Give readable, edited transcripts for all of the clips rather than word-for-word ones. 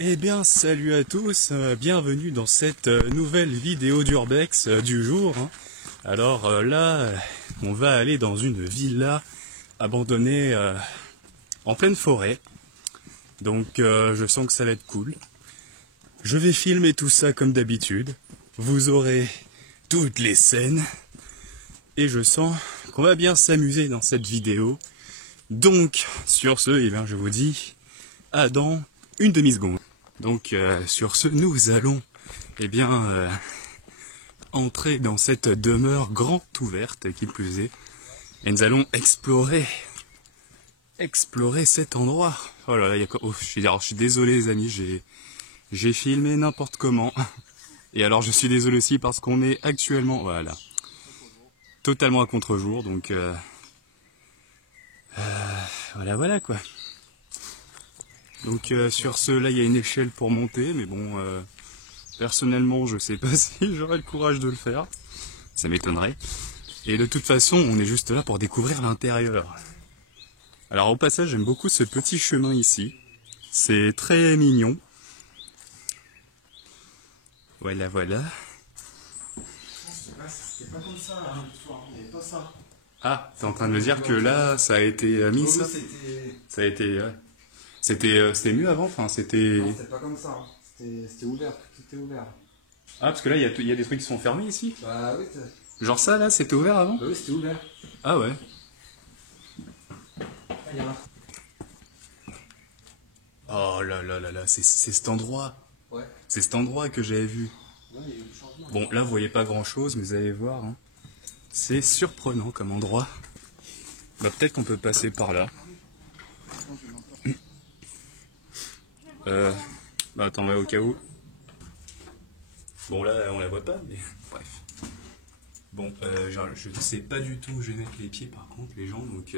Eh bien, salut à tous, bienvenue dans cette nouvelle vidéo d'Urbex du jour. Alors là, on va aller dans une villa abandonnée en pleine forêt. Donc je sens que ça va être cool. Je vais filmer tout ça comme d'habitude. Vous aurez toutes les scènes. Et je sens qu'on va bien s'amuser dans cette vidéo. Donc, sur ce, eh bien, je vous dis à dans une demi-seconde. Donc sur ce, nous allons entrer dans cette demeure grande ouverte, qui plus est, et nous allons explorer cet endroit. Oh là là, je suis désolé les amis, j'ai filmé n'importe comment. Et alors je suis désolé aussi parce qu'on est actuellement, voilà, totalement à contre-jour, donc voilà quoi. Donc sur ce, là il y a une échelle pour monter, mais bon, personnellement je sais pas si j'aurai le courage de le faire, ça m'étonnerait. Et de toute façon, on est juste là pour découvrir l'intérieur. Alors au passage, j'aime beaucoup ce petit chemin ici, c'est très mignon. Voilà. C'est pas comme ça, hein, le soir, mais pas ça. Ah, t'es en train de me dire que là, ça a été mis, ça? Ça a été... C'était mieux avant, enfin c'était... Non, c'était pas comme ça, hein. C'était ouvert, tout était ouvert. Ah, parce que là, il y a des trucs qui sont fermés ici? Bah oui, Genre ça, là, c'était ouvert avant? bah oui, c'était ouvert. Ah ouais. Ah, il y en a. Oh là, c'est cet endroit. Ouais. C'est cet endroit que j'avais vu. Ouais, il y a eu du changement. Bon, là, vous voyez pas grand-chose, mais vous allez voir. Hein. C'est surprenant comme endroit. Bah, peut-être qu'on peut passer par là. Bah, attends, mais au cas où. Bon, là, on la voit pas, mais bref. Bon, je ne sais pas du tout où je vais mettre les pieds, par contre, les gens, donc...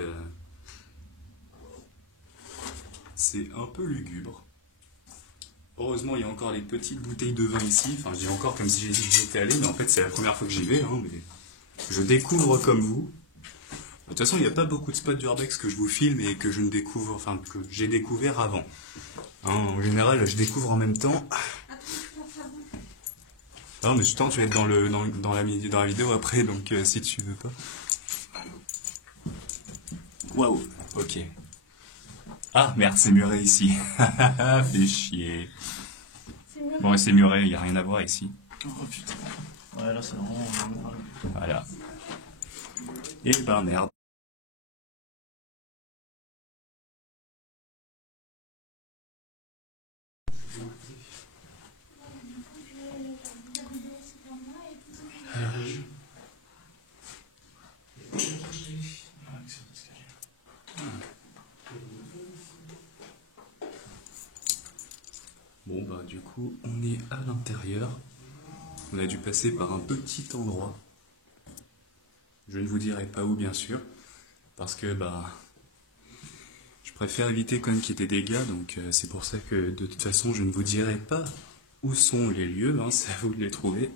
c'est un peu lugubre. Heureusement, il y a encore les petites bouteilles de vin ici. Enfin, je dis encore comme si j'ai dit que j'étais allé, mais en fait, c'est la première fois que j'y vais. Hein, mais je découvre comme vous. De toute façon, il n'y a pas beaucoup de spots d'urbex que je vous filme et que je ne découvre, enfin, que j'ai découvert avant. Hein, en général, je découvre en même temps. Ah, mais je tente, tu vas être dans la vidéo après, donc si tu veux pas. Waouh, ok. Ah merde, c'est muré ici. Fais chier. Bon, c'est muré, il n'y a rien à voir ici. Oh putain. Ouais, là, c'est vraiment. Voilà. Et ben merde. Bon bah du coup on est à l'intérieur. On a dû passer par un petit endroit. Je ne vous dirai pas où bien sûr. Parce que bah je préfère éviter quand même qu'il y ait des dégâts. Donc c'est pour ça que de toute façon je ne vous dirai pas où sont les lieux. Hein, c'est à vous de les trouver.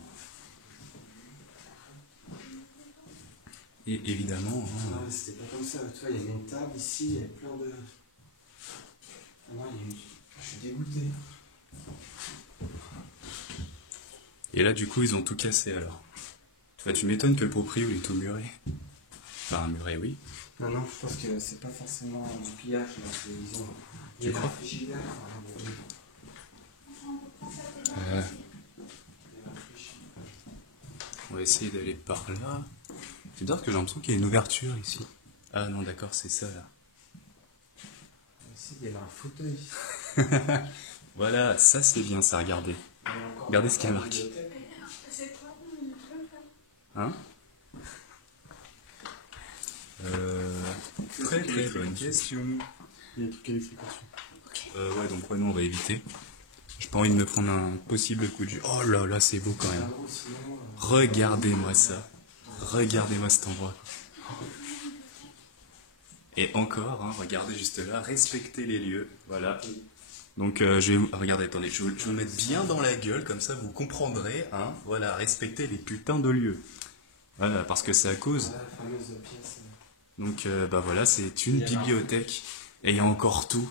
Et évidemment... Ah, c'était pas comme ça, tu vois, il y avait une table ici, il y avait plein de. Ah non, je suis dégoûté. Et là du coup ils ont tout cassé alors. Enfin, tu m'étonnes que le proprio il est tout muré. Enfin muré oui. Non, je pense que c'est pas forcément du pillage, là, ils ont. Tu crois? On va essayer d'aller par là. C'est bizarre que j'ai l'impression qu'il y a une ouverture ici. Ah non d'accord c'est ça là. Ici, il y avait un fauteuil. Voilà, ça c'est bien ça, regardez. Regardez ce qu'il y a marqué. Hein? Très bonne question. Il y a des trucs à l'explication. Ouais, donc ouais, non, on va éviter. J'ai pas envie de me prendre un possible coup de jus. Oh là là, c'est beau quand même. Regardez-moi ça. Regardez-moi cet endroit. Et encore, hein, regardez juste là, respectez les lieux. Voilà. Donc je vais regardez, attendez, je vais vous mettre bien dans la gueule, comme ça vous comprendrez, hein. Voilà, respectez les putains de lieux. Voilà, parce que c'est à cause. La fameuse pièce. Donc bah voilà, c'est une bibliothèque. Et il y a encore tout.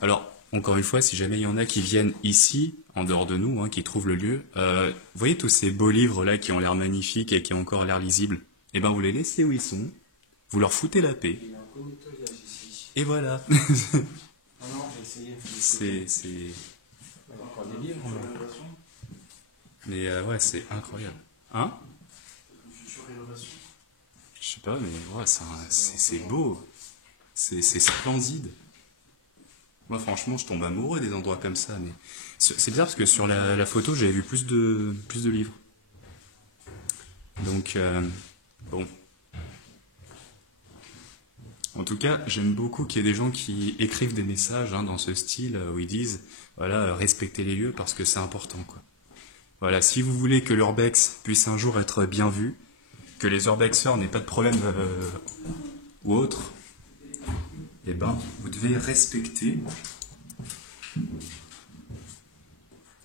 Alors, encore une fois, si jamais il y en a qui viennent ici, en dehors de nous, hein, qui trouvent le lieu, vous voyez tous ces beaux livres là qui ont l'air magnifiques et qui ont encore l'air lisibles, eh ben vous les laissez où ils sont, vous leur foutez la paix. Il y a un gros nettoyage ici. Et voilà. Ah non, j'ai essayé. c'est... Il y a encore des livres. Mais ouais, c'est incroyable. Hein? Future rénovation. Je sais pas, mais ouais, c'est beau. C'est splendide. Moi, franchement, je tombe amoureux des endroits comme ça. Mais c'est bizarre parce que sur la photo, j'avais vu plus de livres. Donc, bon. En tout cas, j'aime beaucoup qu'il y ait des gens qui écrivent des messages hein, dans ce style où ils disent, voilà, respectez les lieux parce que c'est important, quoi. Voilà, si vous voulez que l'urbex puisse un jour être bien vu, que les urbexeurs n'aient pas de problème ou autre, eh ben, vous devez respecter.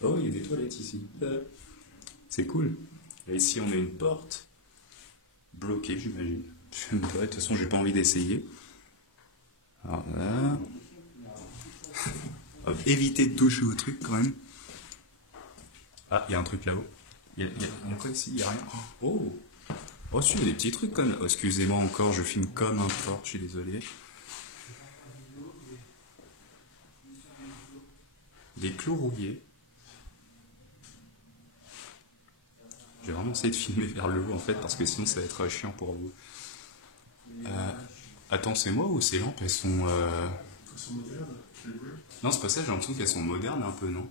Oh, il y a des toilettes ici. C'est cool. Là, ici, on a une porte bloquée, j'imagine. Je ne sais pas, de toute façon, j'ai pas envie d'essayer. Alors là. Évitez de toucher au truc quand même. Ah, il y a un truc là-haut. Il y a quoi ici? Il n'y a rien. Oh! Oh, si, il y a des petits trucs comme. Oh, excusez-moi encore, je filme comme un porc, je suis désolé. Des clous rouillés. J'ai vraiment essayé de filmer vers le haut en fait, parce que sinon ça va être chiant pour vous. Attends, c'est moi ou ces lampes elles sont. Non, c'est pas ça, j'ai l'impression qu'elles sont modernes un peu, non?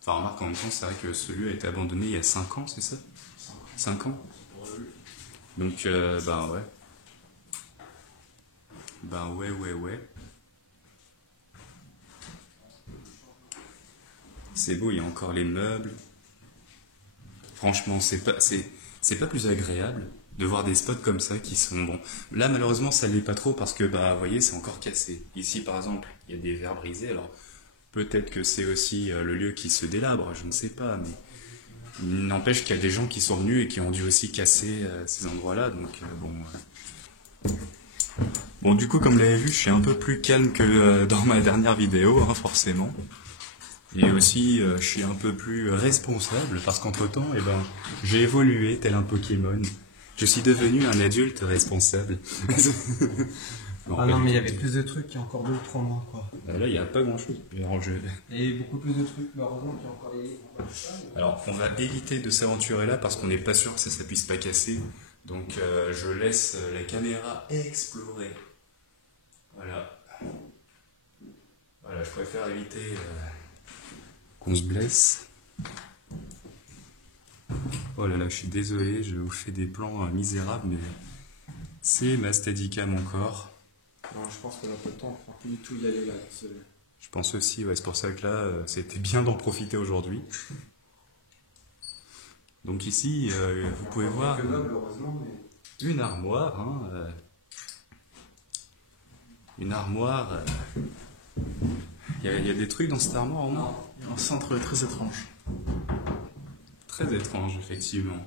Enfin, remarque, en même temps, c'est vrai que ce lieu a été abandonné il y a 5 ans, c'est ça? 5 ans? Donc, bah ouais. Bah ouais. C'est beau, il y a encore les meubles. Franchement, c'est pas plus agréable de voir des spots comme ça qui sont bons. Là, malheureusement, ça l'est pas trop parce que, bah, vous voyez, c'est encore cassé. Ici, par exemple, il y a des verres brisés, alors peut-être que c'est aussi le lieu qui se délabre, je ne sais pas, mais il n'empêche qu'il y a des gens qui sont venus et qui ont dû aussi casser ces endroits-là, donc bon. Bon, du coup, comme vous l'avez vu, je suis un peu plus calme que dans ma dernière vidéo, hein, forcément. Et aussi, je suis un peu plus responsable parce qu'entre-temps, eh ben, j'ai évolué tel un Pokémon. Je suis devenu un adulte responsable. Ah non, mais il y avait plus de trucs il y a encore 2 ou 3 mois, quoi. Là, il n'y a pas grand-chose. Et beaucoup plus de trucs, mais heureusement qu'il y a encore des livres. Alors, on va éviter de s'aventurer là parce qu'on n'est pas sûr que ça puisse pas casser. Donc, je laisse la caméra explorer. Voilà. Voilà, je préfère éviter qu'on se blesse. Oh là là, je suis désolé, je vous fais des plans misérables, mais c'est ma Steadicam encore. Non, je pense qu'on a pas le temps, on ne pourra plus du tout y aller là. Je pense aussi, ouais, c'est pour ça que là, c'était bien d'en profiter aujourd'hui. Donc ici, vous pouvez voir une armoire. Hein, une armoire. Il y a des trucs dans cette armoire, non? Il y a un centre très étrange. Très étrange, effectivement.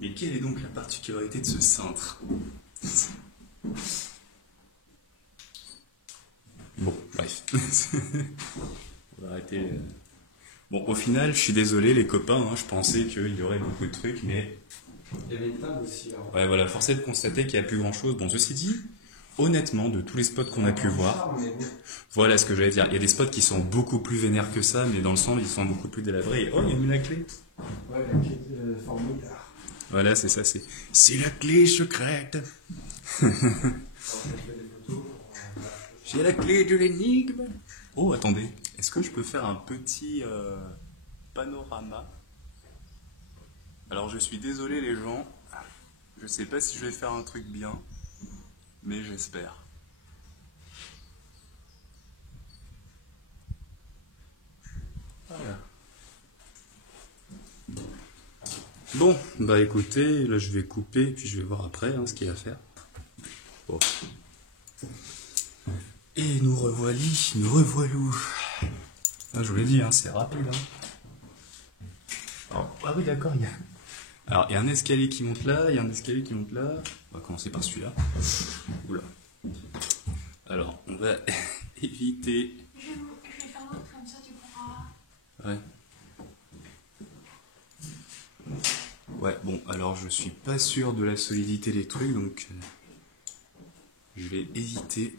Mais quelle est donc la particularité de ce cintre? Bon, bref. On va arrêter. Bon, au final, je suis désolé, les copains, hein, je pensais qu'il y aurait beaucoup de trucs, mais. Il y avait une table aussi là. Ouais, voilà, force est de constater qu'il n'y a plus grand chose. Bon, ceci dit, honnêtement, de tous les spots qu'on a pu voir, voilà ce que j'allais dire. Il y a des spots qui sont beaucoup plus vénères que ça, mais dans le sens, ils sont beaucoup plus délabrés. Et oh, il y a mis la clé. Ouais, la clé de formulaire. Voilà, c'est ça, c'est la clé secrète. J'ai la clé de l'énigme. Oh, attendez, est-ce que je peux faire un petit panorama? Alors, je suis désolé les gens, je sais pas si je vais faire un truc bien, mais j'espère. Voilà. Bon, bah écoutez, là je vais couper, puis je vais voir après hein, ce qu'il y a à faire. Bon. Et nous revoilou. Ah, je vous l'ai dit, hein, c'est rapide. Hein. Alors, ah oui, d'accord, il y a... Alors, il y a un escalier qui monte là, il y a un escalier qui monte là. On va commencer par celui-là. Oula. Alors, on va éviter... Je vais faire l'autre, comme ça tu pourras... Ouais. Ouais, bon, alors je suis pas sûr de la solidité des trucs, donc je vais éviter.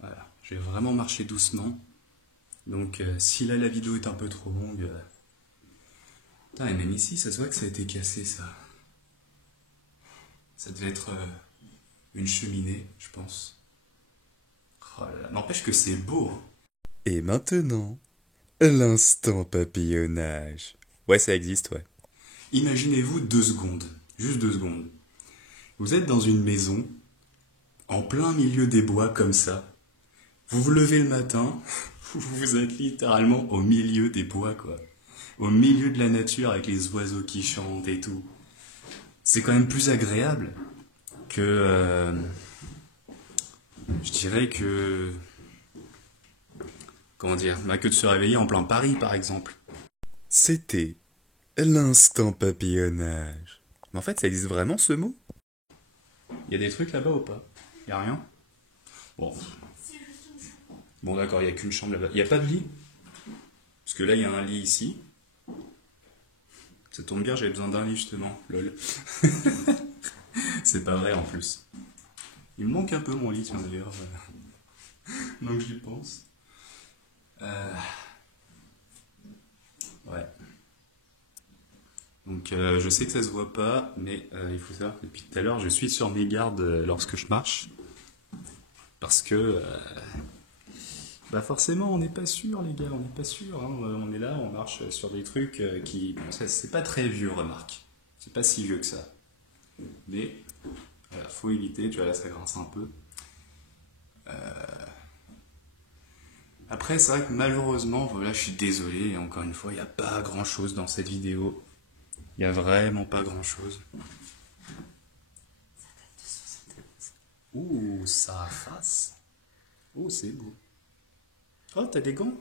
Voilà, je vais vraiment marcher doucement. Donc si là la vidéo est un peu trop longue... Putain, et même ici, ça se voit que ça a été cassé, ça. Ça devait être une cheminée, je pense. Oh là là, n'empêche que c'est beau. Hein. Et maintenant, l'instant papillonnage. Ouais, ça existe, ouais. Imaginez-vous 2 secondes, juste 2 secondes. Vous êtes dans une maison, en plein milieu des bois comme ça. Vous vous levez le matin, vous êtes littéralement au milieu des bois, quoi. Au milieu de la nature avec les oiseaux qui chantent et tout. C'est quand même plus agréable que... je dirais que... Comment dire, que de se réveiller en plein Paris, par exemple. C'était l'instant papillonnage. Mais en fait, ça existe vraiment ce mot? Il y a des trucs là-bas ou pas? Il y a rien? Bon. Bon d'accord, il n'y a qu'une chambre là-bas. Il n'y a pas de lit? Parce que là, il y a un lit ici. Ça tombe bien, j'avais besoin d'un lit justement. Lol. C'est pas vrai en plus. Il me manque un peu mon lit, tiens d'ailleurs. Donc j'y pense. Ouais. Donc je sais que ça se voit pas, mais il faut savoir que depuis tout à l'heure, je suis sur mes gardes lorsque je marche. Parce que... bah forcément, on n'est pas sûr, les gars, on n'est pas sûr. Hein. On est là, on marche sur des trucs qui... Bon, c'est pas très vieux, remarque. C'est pas si vieux que ça. Mais, voilà, faut éviter, tu vois, là, ça grince un peu. Après, c'est vrai que malheureusement, voilà, je suis désolé, et encore une fois, il n'y a pas grand-chose dans cette vidéo. Il n'y a vraiment pas grand-chose. Ouh, ça face. Oh, c'est beau. Oh, t'as des gants?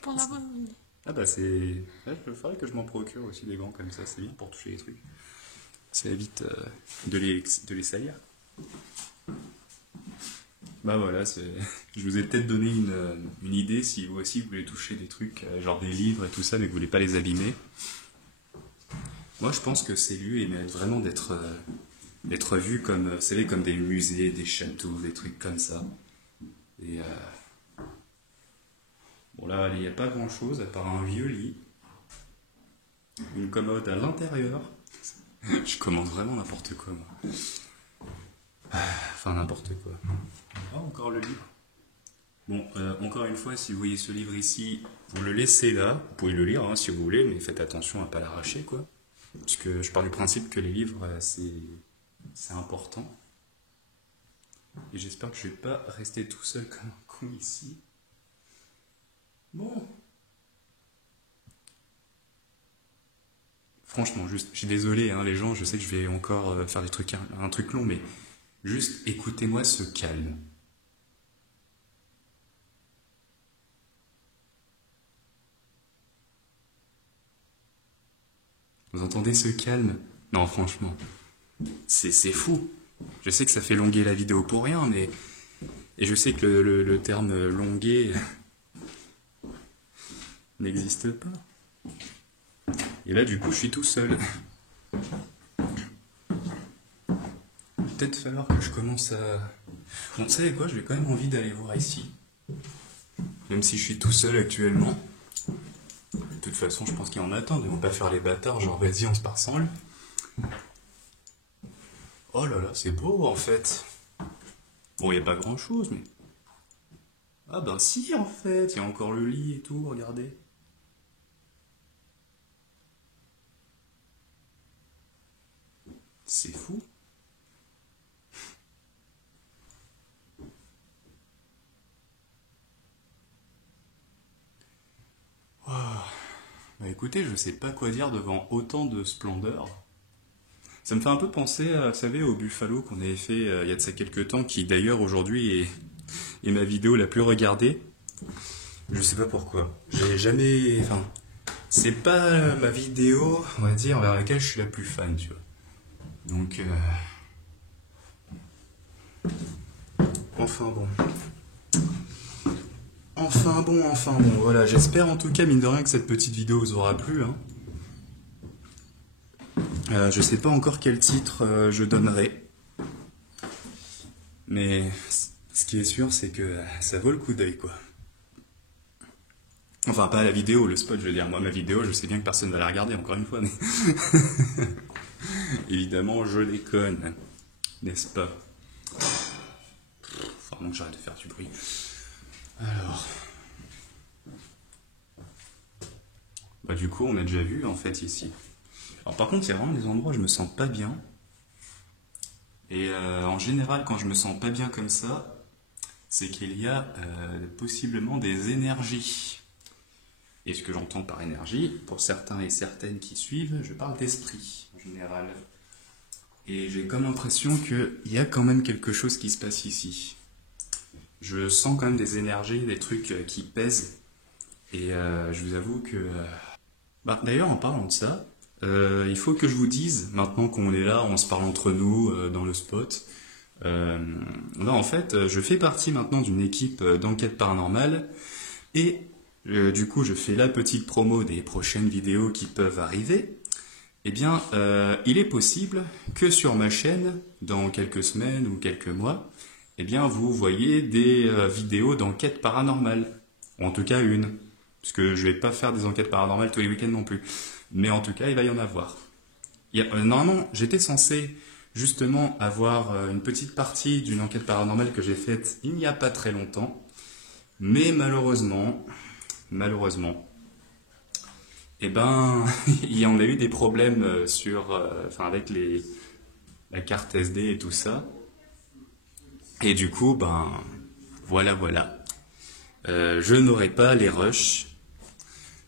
Pour la bonne. Ah bah c'est... Ouais, il faudrait que je m'en procure aussi des gants comme ça, c'est bien pour toucher les trucs. Ça évite de les salir. Bah voilà, je vous ai peut-être donné une idée si vous aussi vous voulez toucher des trucs, genre des livres et tout ça, mais que vous voulez pas les abîmer. Moi je pense que ces lieux méritent vraiment d'être vus comme, vous savez, comme des musées, des châteaux, des trucs comme ça. Et bon là, il n'y a pas grand chose à part un vieux lit, une commode à l'intérieur. Je commande vraiment n'importe quoi, moi. Enfin, n'importe quoi. Ah, encore le livre. Bon, encore une fois, si vous voyez ce livre ici, vous le laissez là. Vous pouvez le lire hein, si vous voulez, mais faites attention à ne pas l'arracher, quoi. Parce que je pars du principe que les livres, c'est important. Et j'espère que je ne vais pas rester tout seul comme un con ici. Bon. Franchement, juste, je suis désolé, hein, les gens, je sais que je vais encore faire des trucs, un truc long, mais juste écoutez-moi ce calme. Vous entendez ce calme? Non, franchement, c'est fou. Je sais que ça fait longuer la vidéo pour rien, mais... Et je sais que le terme longuer n'existe pas. Et là, du coup, je suis tout seul. Peut-être falloir que je commence à... Bon, vous savez quoi, j'ai quand même envie d'aller voir ici. Même si je suis tout seul actuellement. De toute façon, je pense qu'ils en attendent. Ils vont pas faire les bâtards, genre vas-y, on se part ensemble. Oh là là, c'est beau en fait. Bon, il n'y a pas grand-chose, mais... Ah ben si, en fait, il y a encore le lit et tout, regardez. C'est fou. Oh. Bah écoutez, je sais pas quoi dire devant autant de splendeur. Ça me fait un peu penser, vous savez, au Buffalo qu'on avait fait il y a de ça quelques temps, qui d'ailleurs aujourd'hui est ma vidéo la plus regardée. Je sais pas pourquoi. J'ai jamais... Enfin, c'est pas ma vidéo, on va dire, vers laquelle je suis la plus fan, tu vois. Donc... Enfin bon. Enfin bon, voilà, j'espère en tout cas, mine de rien, que cette petite vidéo vous aura plu. Hein. Je sais pas encore quel titre je donnerai. Mais ce qui est sûr, c'est que ça vaut le coup d'œil, quoi. Enfin, pas la vidéo, le spot, je veux dire. Moi, ma vidéo, je sais bien que personne ne va la regarder, encore une fois, mais... Évidemment, je déconne. N'est-ce pas? Faut vraiment que j'arrête de faire du bruit. Alors... Bah du coup, on a déjà vu, en fait, ici. Alors par contre, il y a vraiment des endroits où je me sens pas bien. Et en général, quand je me sens pas bien comme ça, c'est qu'il y a possiblement des énergies. Et ce que j'entends par énergie, pour certains et certaines qui suivent, je parle d'esprit, en général. Et j'ai comme l'impression qu'il y a quand même quelque chose qui se passe ici. Je sens quand même des énergies, des trucs qui pèsent. Et je vous avoue que... Bah, d'ailleurs, en parlant de ça, il faut que je vous dise, maintenant qu'on est là, on se parle entre nous dans le spot, là, en fait, je fais partie maintenant d'une équipe d'enquête paranormale, et du coup, je fais la petite promo des prochaines vidéos qui peuvent arriver. Eh bien, il est possible que sur ma chaîne, dans quelques semaines ou quelques mois, eh bien, vous voyez des vidéos d'enquête paranormale, ou en tout cas une. Parce que je vais pas faire des enquêtes paranormales tous les week-ends non plus. Mais en tout cas, il va y en avoir. Normalement, j'étais censé justement avoir une petite partie d'une enquête paranormale que j'ai faite il n'y a pas très longtemps. Mais malheureusement, eh ben, il y en a eu des problèmes avec la carte SD et tout ça. Et du coup, ben, voilà. Je n'aurai pas les rushs.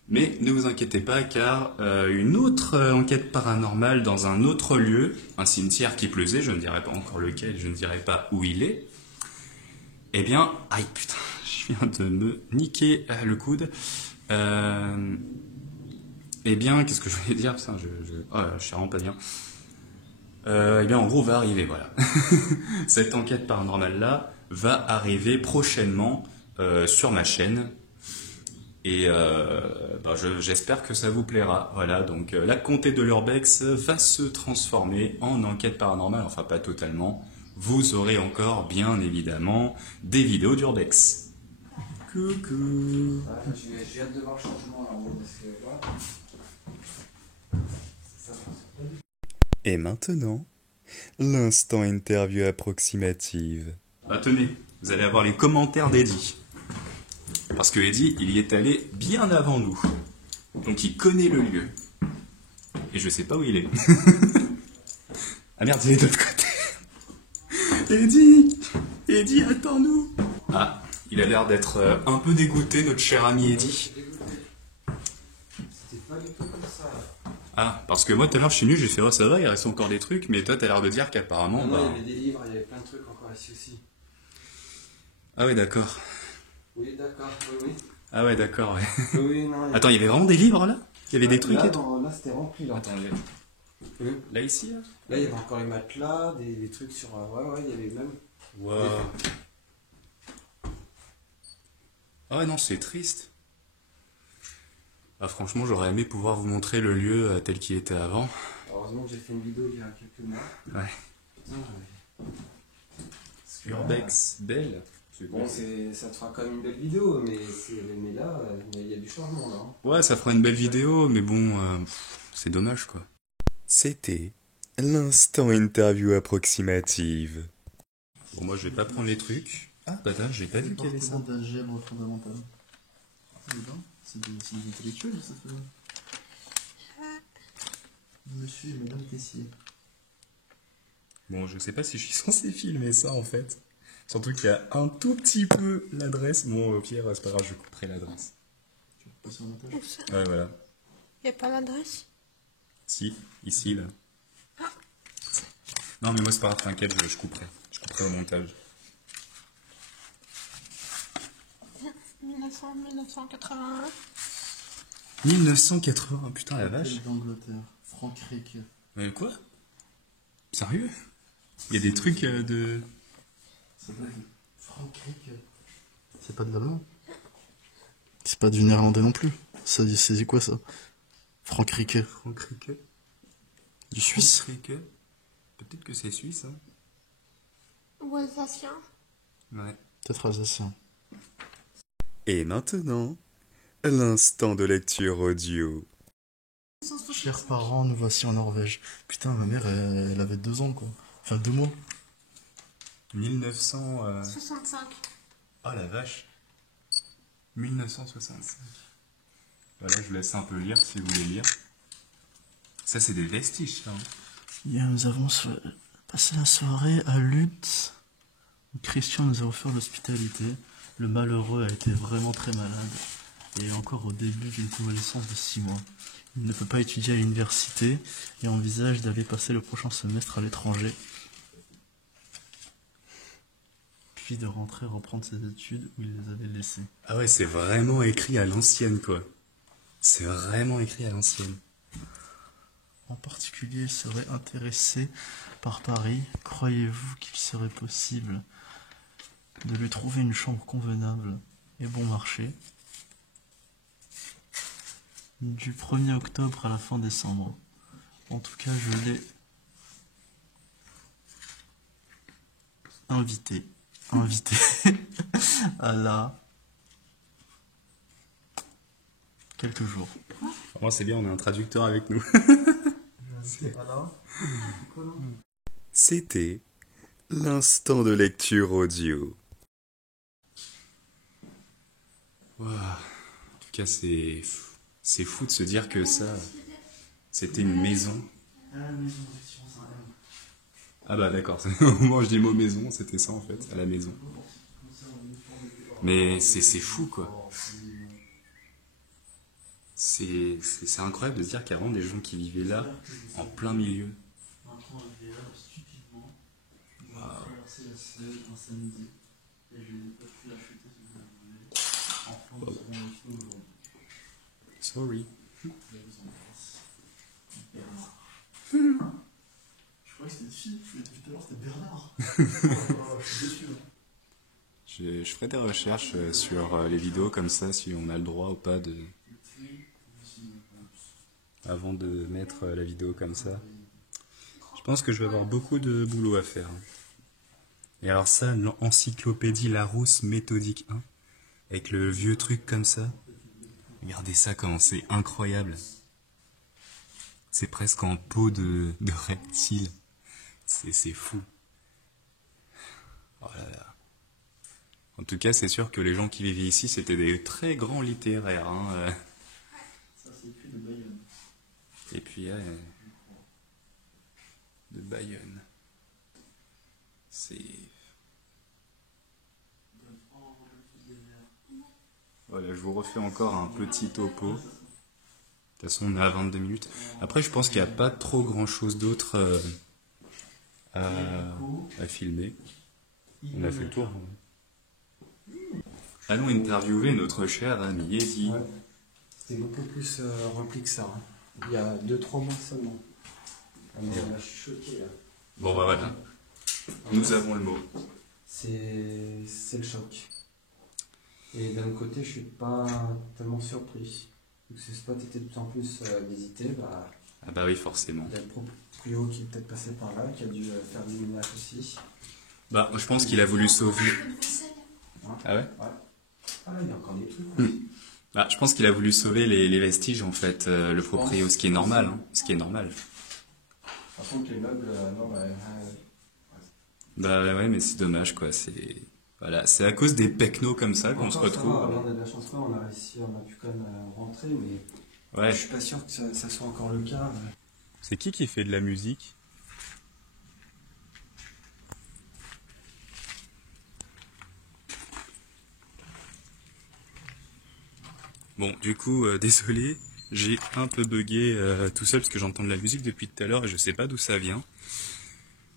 Mais ne vous inquiétez pas, car une autre enquête paranormale dans un autre lieu, un cimetière qui plaisait, je ne dirai pas encore lequel, je ne dirai pas où il est, eh bien... Aïe putain, je viens de me niquer le coude. Eh bien, qu'est-ce que je voulais dire? Putain, je suis vraiment pas bien. Eh bien, en gros, va arriver, voilà. Cette enquête paranormale-là va arriver prochainement sur ma chaîne. Et j'espère que ça vous plaira. Voilà, donc la comté de l'Urbex va se transformer en enquête paranormale, enfin pas totalement. Vous aurez encore, bien évidemment, des vidéos d'Urbex. Coucou. J'ai hâte de voir le changement là en haut, parce que voilà. Et maintenant, l'instant interview approximative. Ah, tenez, vous allez avoir les commentaires d'Eddie. Parce que Eddie, il y est allé bien avant nous. Donc il connaît le lieu. Et je sais pas où il est. Ah merde, il est de l'autre côté. Eddie, attends-nous. Ah, il a l'air d'être un peu dégoûté, notre cher ami Eddie. C'était pas du tout comme ça. Ah, parce que moi tout à l'heure je suis venu, j'ai fait oh ça va, il reste encore des trucs, mais toi t'as l'air de dire qu'apparemment... Non, il y avait des livres, il y avait plein de trucs encore ici aussi. Ah oui, d'accord. Oui, d'accord, oui. Ah ouais, d'accord, ouais. Oui, non. Attends, il y avait vraiment des livres là? Il y avait des trucs là, et tout? Là, c'était rempli là. Attends, Oui. là ici là? Là, il y avait encore les matelas, des trucs sur. Ouais, il y avait même. Wow. Ah ouais, non, c'est triste. Ah, franchement, j'aurais aimé pouvoir vous montrer le lieu tel qu'il était avant. Heureusement que j'ai fait une vidéo il y a quelques mois. Ouais. Putain, Urbex, belle. Bon, ça te fera quand même une belle vidéo, mais là, il y a du changement là. Hein. Ouais, ça fera une belle vidéo, mais bon, c'est dommage quoi. C'était l'instant interview approximative. Bon, moi je vais pas prendre les trucs. Ah, bah là, j'ai pas vu qu'il y avait ça. d'algèbre fondamentale. C'est bien. C'est des intellectuels, ça fait. Monsieur et Madame Tessier. Bon, je sais pas si je suis censé filmer ça en fait. Surtout qu'il y a un tout petit peu l'adresse. Bon, au pire, c'est pas grave, je couperai l'adresse. Tu veux passer un montage? Où ça? Ouais, voilà. Y a pas l'adresse? Si, ici, là. Non, mais moi, c'est pas grave, t'inquiète, je couperai. Je couperai au montage. 1981. 1980, putain, la vache. d'Angleterre. Frank Rick. Mais quoi? Sérieux? Il y a des trucs de... Ça date. Frankrike. C'est pas de l'allemand. C'est pas du néerlandais non plus. C'est quoi ça? Frankrike. Frankrike. Du suisse. Frankrike. Peut-être que c'est suisse, hein. Ou alsacien. Ouais. Peut-être alsacien. Et maintenant, l'instant de lecture audio. Chers parents, nous voici en Norvège. Putain, ma mère, elle avait 2 ans, quoi. Enfin, 2 mois. 1900... 65. Oh la vache. 1965. Voilà, je vous laisse un peu lire si vous voulez lire. Ça, c'est des vestiges, ça. Hein. Hier, nous avons passé la soirée à Lutz. Christian nous a offert l'hospitalité. Le malheureux a été vraiment très malade et est encore au début d'une convalescence de 6 mois. Il ne peut pas étudier à l'université et envisage d'aller passer le prochain semestre à l'étranger, puis de rentrer reprendre ses études où il les avait laissées. Ah ouais, c'est vraiment écrit à l'ancienne, quoi. C'est vraiment écrit à l'ancienne. En particulier, il serait intéressé par Paris. Croyez-vous qu'il serait possible de lui trouver une chambre convenable et bon marché du 1er octobre à la fin décembre? En tout cas, je l'ai invité à la quelques jours. Moi, c'est bien, on a un traducteur avec nous. C'était l'instant de lecture audio. Wow. En tout cas, c'est fou de se dire que ça, c'était une maison. Ah bah d'accord, au moment où je dis mot maison, c'était ça en fait, à la maison. Mais c'est fou quoi. C'est incroyable de se dire qu'il y a vraiment des gens qui vivaient là, en plein milieu. Sorry. Je croyais que c'était une fille, depuis tout à l'heure c'était Bernard. Je suis déçu. Je ferai des recherches sur les vidéos comme ça, si on a le droit ou pas de... Avant de mettre la vidéo comme ça. Je pense que je vais avoir beaucoup de boulot à faire. Et alors ça, l'encyclopédie Larousse méthodique 1, avec le vieux truc comme ça. Regardez ça, comment c'est incroyable. C'est presque en peau de reptile. C'est fou. Oh là là. En tout cas, c'est sûr que les gens qui vivaient ici, c'était des très grands littéraires. Hein. Ça c'est écrit de Bayonne. Et puis, de Bayonne. C'est... Voilà, je vous refais encore un petit topo. De toute façon, on est à 22 minutes. Après, je pense qu'il n'y a pas trop grand-chose d'autre à filmer. On a fait le tour. Allons interviewer notre cher ami Yeti. Ouais. C'était beaucoup plus rempli que ça. Hein. Il y a 2-3 mois seulement. Ah mais là, je suis choqué là. Bon, bah voilà. Nous avons le mot. C'est le choc. Et d'un autre côté, je suis pas tellement surpris. Vu que ce spot était de plus en plus visité, bah, Ah bah oui, forcément. il y a le proprio qui est peut-être passé par là, qui a dû faire du ménage aussi. Bah, je pense qu'il a voulu sauver... Ah ouais? Ah là, il y a encore des trucs. Bah, je pense qu'il a voulu sauver les vestiges, en fait, le proprio, ce qui est normal. Hein, ce qui est normal. Par contre, les meubles, non, Bah ouais, mais c'est dommage, quoi. Voilà, c'est à cause des pecnos comme ça qu'on se retrouve. Là, on a de la chance, là, on a pu quand même rentrer, mais Ouais. je suis pas sûr que ça soit encore le cas. C'est qui fait de la musique? Bon, du coup, désolé, j'ai un peu bugué tout seul parce que j'entends de la musique depuis tout à l'heure et je sais pas d'où ça vient.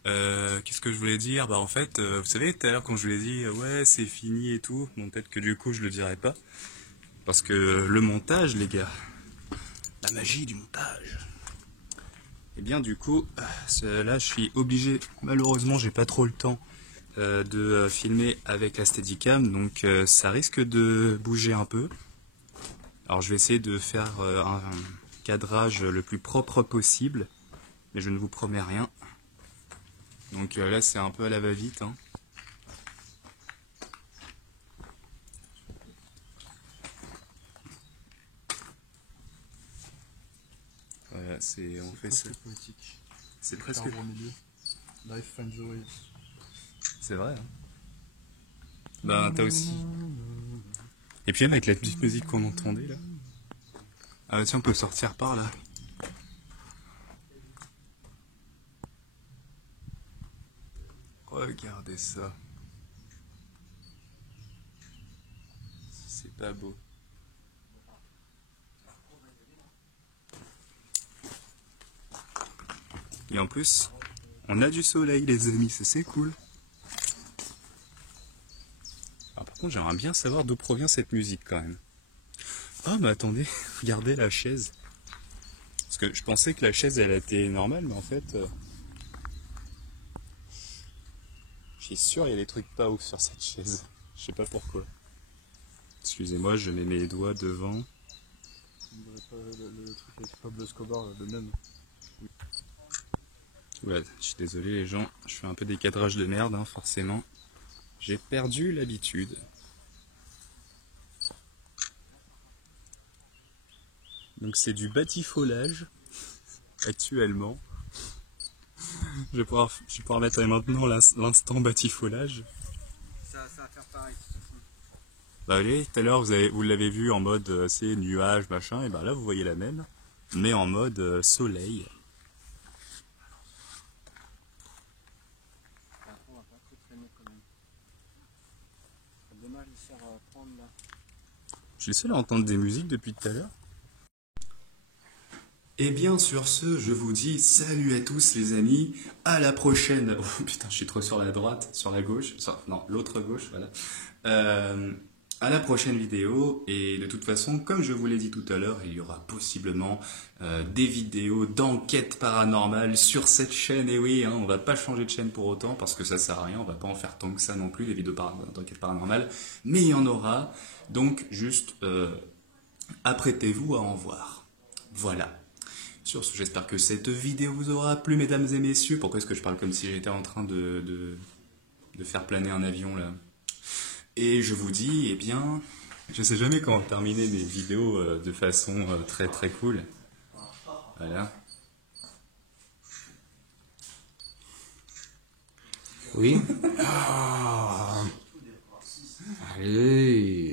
Qu'est-ce que je voulais dire? Bah en fait, vous savez, tout à l'heure quand je vous l'ai dit, ouais, c'est fini et tout, bon peut-être que du coup je le dirai pas. Parce que le montage, les gars, la magie du montage. Et bien du coup, là je suis obligé, malheureusement j'ai pas trop le temps de filmer avec la Steadicam, donc ça risque de bouger un peu. Alors je vais essayer de faire un cadrage le plus propre possible, mais je ne vous promets rien. Donc là c'est un peu à la va-vite, hein. Voilà, on fait ça. Poétique. C'est presque. Arbre au milieu. Life find joy. C'est vrai. Hein. Ben t'as aussi. Et puis avec la petite musique qu'on entendait là. Ah tiens, on peut sortir par là. Regardez ça. C'est pas beau. Et en plus, on a du soleil les amis, c'est cool. Alors par contre, j'aimerais bien savoir d'où provient cette musique quand même. Ah mais attendez, regardez la chaise. Parce que je pensais que la chaise elle était normale, mais en fait... je suis sûr il y a des trucs pas ouf sur cette chaise. Je sais pas pourquoi. Excusez-moi, je mets mes doigts devant. Le truc avec Pablo Escobar, le même. Ouais, je suis désolé les gens, je fais un peu des cadrages de merde, hein, forcément. J'ai perdu l'habitude. Donc c'est du batifolage, actuellement. Je vais pouvoir mettre maintenant l'instant batifolage. Ça va faire pareil. Bah allez, tout à l'heure vous l'avez vu en mode c'est nuage, machin, et ben là vous voyez la même, mais en mode soleil. On va pas trop traîner quand même. C'est dommage de se faire prendre là. Je suis seul à entendre des musiques depuis tout à l'heure. Et bien sur ce, je vous dis salut à tous les amis, à la prochaine... Oh putain, je suis trop sur la droite, sur la gauche, non, l'autre gauche, voilà. À la prochaine vidéo, et de toute façon, comme je vous l'ai dit tout à l'heure, il y aura possiblement des vidéos d'enquête paranormale sur cette chaîne, et oui, hein, on va pas changer de chaîne pour autant, parce que ça sert à rien, on va pas en faire tant que ça non plus, les vidéos d'enquête paranormale, mais il y en aura, donc juste apprêtez-vous à en voir. Voilà. Sur ce, j'espère que cette vidéo vous aura plu, mesdames et messieurs. Pourquoi est-ce que je parle comme si j'étais en train de faire planer un avion, là? Et je vous dis, eh bien... Je sais jamais comment terminer mes vidéos de façon très très cool. Voilà. Oui. Ah. Allez.